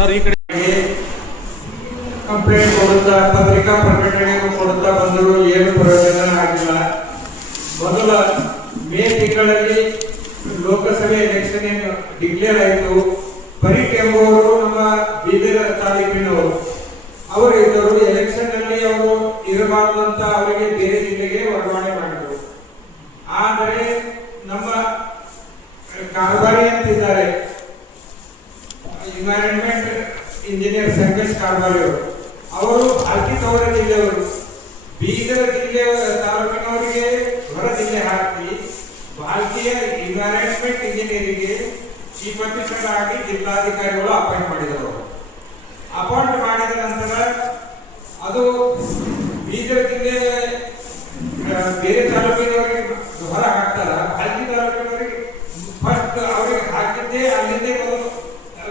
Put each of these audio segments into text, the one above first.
Sir ಈ ಕಡೆ complaint ಕೊಡುತ್ತಾ ಪತ್ರಿಕಾ ಪ್ರಕಟಣೆಯನ್ನು ಕೊಡುತ್ತಾ ಬಂದರೂ ಏನು ಪ್ರಯೋಜನ ಆಗಿಲ್ಲ. ಮೊದಲ ಮೇ ತಿಂಗಳಲ್ಲಿ ಲೋಕಸಭೆ ಎಲೆಕ್ಷನ್ ಏನು ಡಿಕ್ಲೇರ್ ಆಯಿತು. ಪರೀಟ್ ಎಂಬುವರು ನಮ್ಮ ಬೀದರ್ ತಾಲೂಕಿನವರು. ಅವರು ಇದ್ದರು. ಎಲೆಕ್ಷನ್ ನಲ್ಲಿ ಅವರು ಇರಬಾರದು ಅಂತ ಅವರಿಗೆ ಬೇರೆ ಜಿಲ್ಲೆಗೆ ವರ್ಗಾವಣೆ ಮಾಡಿದರು. ಆದರೆ ನಮ್ಮ ಕಾರ್ಬಾರಿ ಅಂತಿದ್ದಾರೆ, ಎನ್ವೈರನ್ಮೆಂಟ್ ಇಂಜಿನಿಯರ್ ಸಂಕೇಶ್ ಕಾರ್ಬಾರಿ ಅವರು ಭಾರತೀಯ ಜಿಲ್ಲೆಯವರು. ಬೀದರ್ ಜಿಲ್ಲೆ ತಾಲೂಕಿನವರಿಗೆ ಹೊರ ಜಿಲ್ಲೆ ಹಾಕಿ ಭಾರತೀಯ ಎನ್ವೈರನ್ಮೆಂಟ್ ಇಂಜಿನಿಯರಿಗೆ ಚೀಫ್ ಆಫೀಸರ್ ಆಗಿ ಜಿಲ್ಲಾಧಿಕಾರಿಗಳು ಅಪಾಯಿಂಟ್ ಮಾಡಿದರು. ಅಪಾಯಿಂಟ್ ಮಾಡಿದ ನಂತರ ಅದು ಬೀದರ್ ಜಿಲ್ಲೆ ಬೇರೆ ತಾಲೂಕಿನವರಿಗೆ ಹೊರ ಹಾಕ್ತಾರ. ಭಾರತೀಯ ತಾಲೂಕಿನವರಿಗೆ ಫಸ್ಟ್ ಅವರಿಗೆ ಹಾಕಿದ್ದೇ ಅಲ್ಲಿಂದೇ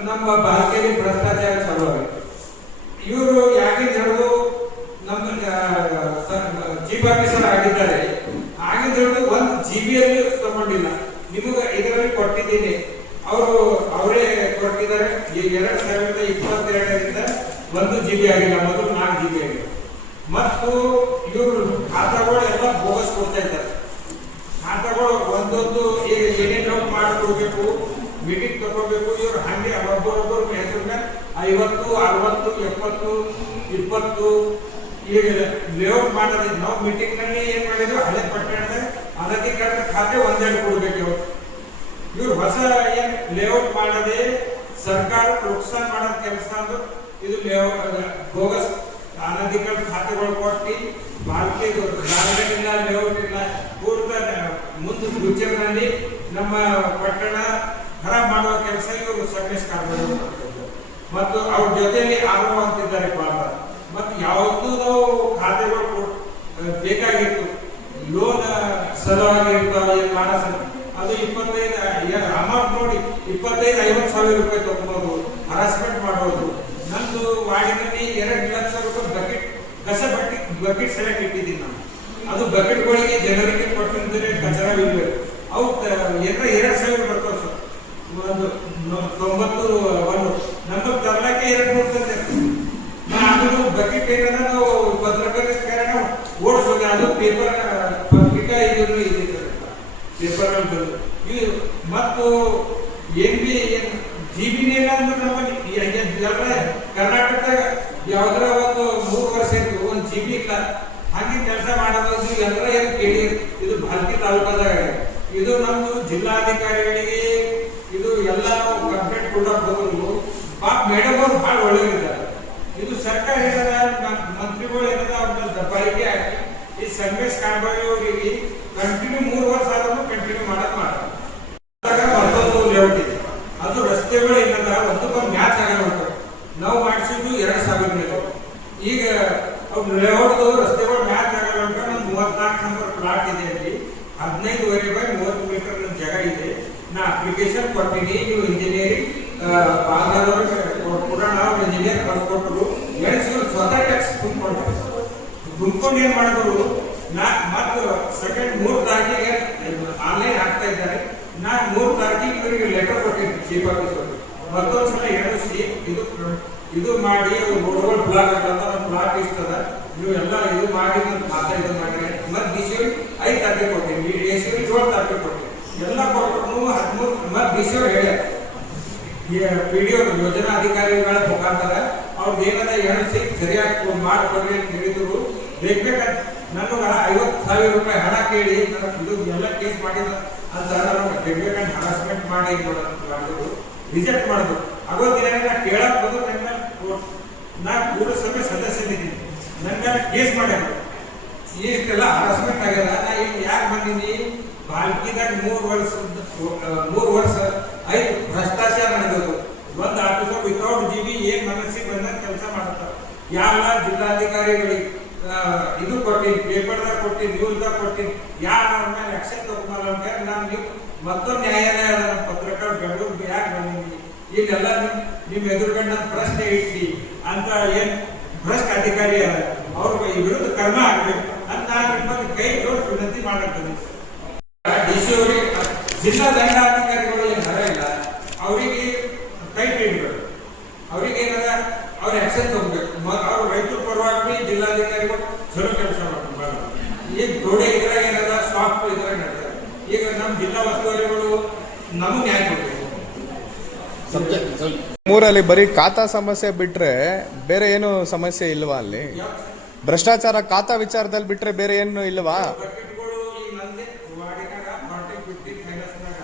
ನಮ್ಮ ಭಾರತೀಯ ಭ್ರಷ್ಟಾಚಾರ ಚಾಲು ಆಗಿದೆ. ಇವರು ಯಾಕಿಂದ ಹೇಳುದು ನಮ್ಮ ಚೀಫ್ ಆಫೀಸರ್ ಆಗಿದ್ದಾರೆ. ಆಗಿಂದ ಹೇಳುದು 1 GB ತಗೊಂಡಿಲ್ಲ. ನಿಮಗೆ ಇದರಲ್ಲಿ ಕೊಟ್ಟಿದ್ದೀನಿ, ಅವರೇ ಕೊಟ್ಟಿದ್ದಾರೆ. 2022ರಿಂದ 1 GB ಆಗಿಲ್ಲ, ಮೊದಲು 4 GB ಆಗಿಲ್ಲ. ಮತ್ತು ಇವರು ಖಾತಾಗಳು ಎಲ್ಲ ಬೋಗಸ್ ಕೊಡ್ತಾ ಇದ್ದಾರೆ. ಖಾತಾಗಳು ಒಂದೊಂದು ಈಗ ಏನೇನು ಮಾಡಿಕೊಡ್ಬೇಕು, ಮೀಟಿಂಗ್ ತಗೋಬೇಕು. ಇವರು ಹಂಗೆ ಒಬ್ಬೊಬ್ಬರ ಹೆಸರು 50, 60, 70, 20 ಈಗ ಲೇಔಟ್ ಮಾಡೋದಿದ್ದು. ನಾವು ಮೀಟಿಂಗ್ ನಲ್ಲಿ ಏನ್ ಮಾಡಿದ್ರು, ಹಳೆ ಪಟ್ಟಣದ ಅನಧಿಕೃತ ಖಾತೆ ಒಂದೆರಡು ಕೊಡ್ಬೇಕು. ಇವ್ರು ಹೊಸ ಏನ್ ಲೇಔಟ್ ಮಾಡದೆ ಸರ್ಕಾರ ಪ್ರೋತ್ಸಾಹ ಮಾಡೋ ಕೆಲಸ ಅಂದ್ರೆ ಇದು ಬೋಗಸ್ ಅನಧಿಕೃತ ಖಾತೆಗಳು ಕೊಟ್ಟು ಭಾರತೀಯ ಗಾರ್ಡನ್ ಇಲ್ಲ, ಲೇಔಟ್ ಇಲ್ಲ, ಪೂರ್ತ ಮುಂದೆ ಫ್ಯೂಚರ್ನಲ್ಲಿ ನಮ್ಮ ಪಟ್ಟಣ ಖರಾಬ್ ಮಾಡುವ ಕೆಲಸ ಇವರು ಸಂಕೇಶ್ ಕಾರ್ಬಾರಿ ಮತ್ತು ಅವ್ರ ಜೊತೆಯಲ್ಲಿ ಆರೋ ಅಂತಿದ್ದಾರೆ ಪಾಪ. ಮತ್ತು ಯಾವ್ದು ನಾವು ಖಾತೆಗಳು ಬೇಕಾಗಿತ್ತು, ಲೋನ್ ಸಲುವಾಗಿ ಇರ್ತಾವೆ ಅದು 25 ಅಮೌಂಟ್ ನೋಡಿ 25-50 ಸಾವಿರ ರೂಪಾಯಿ ತಗೋಬಹುದು, ಹರಾಸ್ಮೆಂಟ್ ಮಾಡೋದು. ನಂದು ವಾರ್ಡಿನಲ್ಲಿ 2 ಲಕ್ಷ ರೂಪಾಯಿ ಬಕೆಟ್ ಕಸ ಬಕೆಟ್ ಸೆಲೆಕ್ಟ್ ಇಟ್ಟಿದ್ದೀನಿ ನಾನು. ಅದು ಬಕೆಟ್ಗಳಿಗೆ ಜನರಿಗೆ ಕೊಟ್ಟಿದ್ರೆ ಕಚರ ಬಿಡ್ಬೇಕು. ಅವು 2,000 ಬರ್ತಾವ ಸರ್. ಒಂದು 91 ನಮ್ಗೆ ತರ್ಲಕ್ಕೆ 2-3 ತಂದೆ. ಅದು ಬಕೆಟ್ ಏನದ ನಾವು ಪತ್ರಕರ್ತರ ಓಡಿಸೋದು. ಅದು ಪೇಪರ್ ಪತ್ರಿಕಾ ಇದು ಇದೆ ಪೇಪರ್ ಬಂದು ಇದು. ಮತ್ತು ಜಿಬಿನೇ ಅಂದ್ರೆ ನಮ್ಮ ಕರ್ನಾಟಕದಾಗ ಯಾವ್ದಾರ ಒಂದು 3 ವರ್ಷ ಇತ್ತು, 1 GB ಇಲ್ಲ. ಹಂಗೆ ಕೆಲಸ ಮಾಡೋದು ಎಲ್ಲರ ಏನು ಕೇಳಿ ಇದು ಭಾರತೀಯ ತಾಲೂಕದಾಗ. ಇದು ನಮ್ದು ಜಿಲ್ಲಾಧಿಕಾರಿಗಳಿಗೆ ಇದು ಎಲ್ಲ ನಾವು ಕಂಪ್ಲೇಂಟ್ ಕೊಡೋಕೆ ಹೋದ್ರು. ಪಾಪ ಮೇಡಮ್ ಅವರು ಭಾಳ ಒಳ್ಳೆಯದಿದ್ದಾರೆ. ಇದು ಸರ್ಕಾರ ಏನದ, ಮಂತ್ರಿಗಳು ಏನದ ಅವ್ರ ದಬ್ಬಾಳಿಕೆ ಹಾಕಿ ಈ ಸಂಕೇಶ್ ಕಾರ್ಬಾರಿ ಅವರಿಗೆ ಕಂಟಿನ್ಯೂ 3 ವರ್ಷ ಆದ್ರೂ ಕಂಟಿನ್ಯೂ ಮಾಡಕ್ ಮತ್ತೊಂದು ಲೇಔಟ್ ಇದೆ. ಅದು ರಸ್ತೆಗಳು ಏನದ ಒಂದಕ್ಕೊಂದು ಮ್ಯಾಚ್ ಆಗಲ್ಲ. ನಾವು ಮಾಡಿಸಿದ್ದು 2,000 ಮೀಟರ್. ಈಗ ಅವ್ರು ಲೇಔಟ್ ರಸ್ತೆಗಳು ಮ್ಯಾಚ್ ಆಗಲ್ಲ ಅಂತ ನಮ್ದು 34 ನಂಬರ್ ಪ್ಲಾಟ್ ಇದೆ. ಅಲ್ಲಿ 15.5 by 30 ಮೀಟರ್ ನನ್ನ ಜಾಗ ಇದೆ. ನಾ ಅಪ್ಲಿಕೇಶನ್ ಕೊಟ್ಟಿನಿ. ನೀವು ಇಂಜಿನಿಯರಿಂಗ್ ಕೂಡ ನಾವು ಇಂಜಿನಿಯರ್ ಬರ್ಕೊಟ್ರು. ಎಣಿಸಿದ್ರು ಸ್ವತಃ ಟ್ಯಾಕ್ಸ್ ತುಂಬಿಕೊಂಡು ಏನ್ ಮಾಡಿದ್ರು. ಮತ್ತು ಸೆಕೆಂಡ್ 3 ತಾರೀಕಿಗೆ ಆನ್ಲೈನ್ ಹಾಕ್ತಾ ಇದ್ದಾರೆ. ನಾನು 3 ತಾರೀಕಿಗೆ ಇವರಿಗೆ ಲೆಟರ್ ಕೊಟ್ಟಿದ್ದೀನಿ ಚೀಫ್ ಆಫೀಸರ್. ಮತ್ತೊಂದ್ಸಲ ಎಣಿಸಿ ಇದು ಮಾಡಿ ರೋಡ್ಗಳು ಬ್ಲಾಕ್ ಆಗಲ್ಲ, ನಮ್ಮ ಬ್ಲಾಕ್ ಇರ್ತದ, ನೀವು ಎಲ್ಲ ಇದು ಮಾಡಿ ನನ್ನ ಖಾತೆ ಇದು ಮಾಡಿ. ಮತ್ತೆ DCO 5 ತಾರೀಕಿಗೆ ಕೊಡ್ತೀನಿ, ACO 7 ತಾರೀಕಿಗೆ ಕೊಡ್ತೀನಿ. ಎಲ್ಲ ಕೊಟ್ಟು 13 ಮತ್ತೆ DCO ಹೇಳಿ PDO ಯೋಜನಾ ಅಧಿಕಾರಿಗಳ ಮುಖಾಂತರ ಅವ್ರದ್ದು ಏನದ ಎಣಿಸಿ ಸರಿಯಾಗಿ ಮಾಡಿಕೊಡ್ರಿ ಅಂತ ಹೇಳಿದ್ರು. ಬೇಕಂತ ನನಗೆ 50,000 ರೂಪಾಯಿ ಹಣ ಕೇಳಿ ಇದು ಎಲ್ಲ ಕೇಸ್ ಮಾಡಿದ ಅಂತ ಬೇಕಂತ ಹರಾಸ್ಮೆಂಟ್ ಮಾಡಿ ಮಾಡಿದ್ರು, ರಿಜೆಕ್ಟ್ ಮಾಡಿದ್ರು. ಆಗೋದಿನ ನಾ ಕೇಳಕ್ ಹೋದ್ರು ನನ್ನ ನಾ ಪುರಸಭೆ ಸದಸ್ಯನಿದ್ದೀನಿ, ನನ್ನ ಮೇಲೆ ಕೇಸ್ ಮಾಡ್ಯಾರ. ಇಷ್ಟೆಲ್ಲ ಹರಾಸ್ಮೆಂಟ್ ಆಗ್ಯದ. ನಾ ಇಲ್ಲಿ ಯಾಕೆ ಬಂದೀನಿ, ಬಾಲ್ಕಿದಾಗ 3 ವರ್ಷ ಆಯ್ತು ಭ್ರಷ್ಟಾಚಾರ ನಡೆಯೋದು. ಒಂದು ಆಫೀಸರ್ ವಿತೌಟ್ GB ಏನ್ ಮನಸ್ಸಿಗೆ ಬಂದ ಕೆಲಸ ಮಾಡ್ತಾರೆ. ಯಾವ ಜಿಲ್ಲಾಧಿಕಾರಿಗಳಿಗೆ ಇದು ಕೊಟ್ಟಿನಿ, ಪೇಪರ್ದಾಗ ಕೊಟ್ಟಿನಿ, ನ್ಯೂಸ್ದಾಗ ಕೊಟ್ಟಿನಿ, ಯಾರು ಅವ್ರ ಮೇಲೆ ಆಕ್ಷನ್ ತಗೊಂಬಲ್ಲ ಅಂತ ನಾನು ನೀವು ಮತ್ತೊಂದು ನ್ಯಾಯಾಲಯ ಅದ ನಮ್ಮ ಪತ್ರಕರ್ತ ಬೆಂಗಳೂರು ಯಾಕೆ ಬಂದೀನಿ, ಇಲ್ಲೆಲ್ಲ ನಿಮ್ ಎದುರುಗಂಡ ಪ್ರಶ್ನೆ ಇಟ್ಟಿ ಅಂತ ಏನ್ ಭ್ರಷ್ಟ ಅಧಿಕಾರಿ ಅದ ಅವ್ರ ವಿರುದ್ಧ ಕ್ರಮ ಆಗ್ಬೇಕು ಅಂತ ನಾನು ನಿಮ್ಮಲ್ಲಿ ಕೈ ಜೋಡಿಸಿ ವಿನಂತಿ ಮಾಡಾಕ್ತೀನಿ. DC ಅವರಿಗೆ ಜಿಲ್ಲಾ ದಂಡಾಧಿಕಾರಿಗಳು ಏನು ಹರ ಇಲ್ಲ, ಅವರಿಗೆ ಕೈ ಹಿಡಿಬೇಕು. ಅವ್ರಿಗೆ ಏನದ ಅವ್ರ ಆಕ್ಷನ್ ತಗೋಬೇಕು. ಅವ್ರು ರೈತರ ಪರವಾಗಿ ಜಿಲ್ಲಾಧಿಕಾರಿಗಳು ಚಲೋ ಕೆಲಸ ಮಾಡ್ತಾರೆ. ಈಗ ದೊಡ್ಡ ಇದ್ರಾಗ ಏನದ ಸಾಫ್ಟ್ ಇದ್ರಾಗ ನಡೆದ. ಈಗ ನಮ್ಮ ಜಿಲ್ಲಾ ಉಸ್ತುವಾರಿಗಳು ನಮಗೆ ನ್ಯಾಯ ಕೊಡಬೇಕು. ಮೂರಲ್ಲಿ ಬರೀ ಖಾತಾ ಸಮಸ್ಯೆ ಬಿಟ್ರೆ ಬೇರೆ ಏನು ಸಮಸ್ಯೆ ಇಲ್ವಾ? ಅಲ್ಲಿ ಭ್ರಷ್ಟಾಚಾರ ಖಾತಾ ವಿಚಾರದಲ್ಲಿ ಬಿಟ್ರೆ ಬೇರೆ ಏನು ಇಲ್ವಾ? ಬಕೆಟ್ಗಳು ಈಗ ನಂದೇ ವಾರ್ಡಿನಾಗ 40-50 ಫೈನಾನ್ಸ್ನಾಗ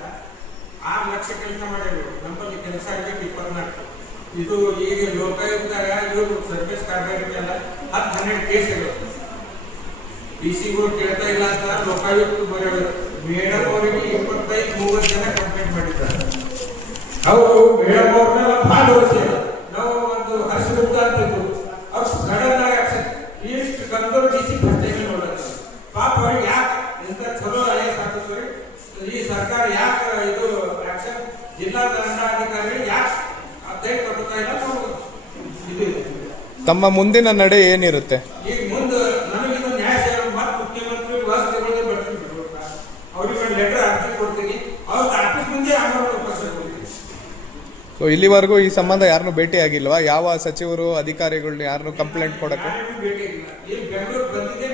6 ಲಕ್ಷ ಕೆಲಸ ಮಾಡಿದ್ರು. ನಮ್ಮಲ್ಲಿ ಕೆಲಸ ಆಗಬೇಕು 24. ಇದು ಈಗ ಲೋಕಾಯುಕ್ತಾಗ ಇವರು ಸರ್ವಿಸ್ ಕಾರ್ಯಗಳ 10-12 ಕೇಸ್ ಇರುತ್ತೆ. ಡಿಸಿಗಳು ಕೇಳ್ತಾ ಇಲ್ಲ ಅಂತ ಲೋಕಾಯುಕ್ತ ಬರೆಯೋದು. ಮೇಡಮ್ ಅವರಿಗೆ 25-30 ಜನ ಕಂಪ್ಲೇಂಟ್ ಮಾಡಿದ್ದಾರೆ. ಅವರು ಮೇಡಮ್ ಅವ್ರನ್ನೆಲ್ಲ ಭಾಗವಹಿಸಿ ನಾವು ಒಂದು ಹಸಿರುತ್ತ ಅಂತಿದ್ದು ಅವ್ರು ಸಡನ್ ಆಗಿ ಆಕ್ಷನ್ ಇಷ್ಟು ಕಂದೂರು ಡಿಸಿ ಪ್ರತ್ಯೇಕ ನೋಡುತ್ತೆ. ಪಾಪ ಅವ್ರಿಗೆ ಯಾಕೆ ಇಂಥ ಚಲೋ ಐಎಸ್ ಹಾಕಿದ್ರಿ ಈ ಸರ್ಕಾರ ಯಾಕೆ ಇದು ಆಕ್ಷನ್ ಜಿಲ್ಲಾ ದಂಡಾಧಿಕಾರಿ ಯಾಕೆ ಅಪ್ಡೇಟ್ ತಗೋತಾ ಇಲ್ಲ ನೋಡ್ಬೋದು. ಇದು ತಮ್ಮ ಮುಂದಿನ ನಡೆ ಏನಿರುತ್ತೆ? ಈಗ ಮುಂದೆ ನನಗಿದು ನ್ಯಾಯ ಸೇರೋ ಮತ್ತೆ ಮುಖ್ಯಮಂತ್ರಿ ವಾಸ್ತವಗಳೇ ಬರ್ತೀನಿ. ಅವ್ರಿಗೆ ಒಂದು ಲೆಟರ್ ಅರ್ಜಿ ಕೊಡ್ತೀನಿ. ಅವ್ರ ಆಫೀಸ್ ಮುಂದೆ ಆಮೇಲೆ ವಾಪಸ್ ಕೊಡ್ತೀನಿ. ಸೊ ಇಲ್ಲಿವರೆಗೂ ಈ ಸಂಬಂಧ ಯಾರನ್ನೂ ಭೇಟಿ ಆಗಿಲ್ವಾ? ಯಾವ ಸಚಿವರು ಅಧಿಕಾರಿಗಳನ್ನ ಯಾರನ್ನು ಕಂಪ್ಲೇಂಟ್ ಕೊಡಕ್ಕೆ? ಭೇಟಿ ಆಗಿಲ್ಲ. ಇಲ್ಲಿ ಬೆಂಗಳೂರು ಬಂದಿದ್ದೆ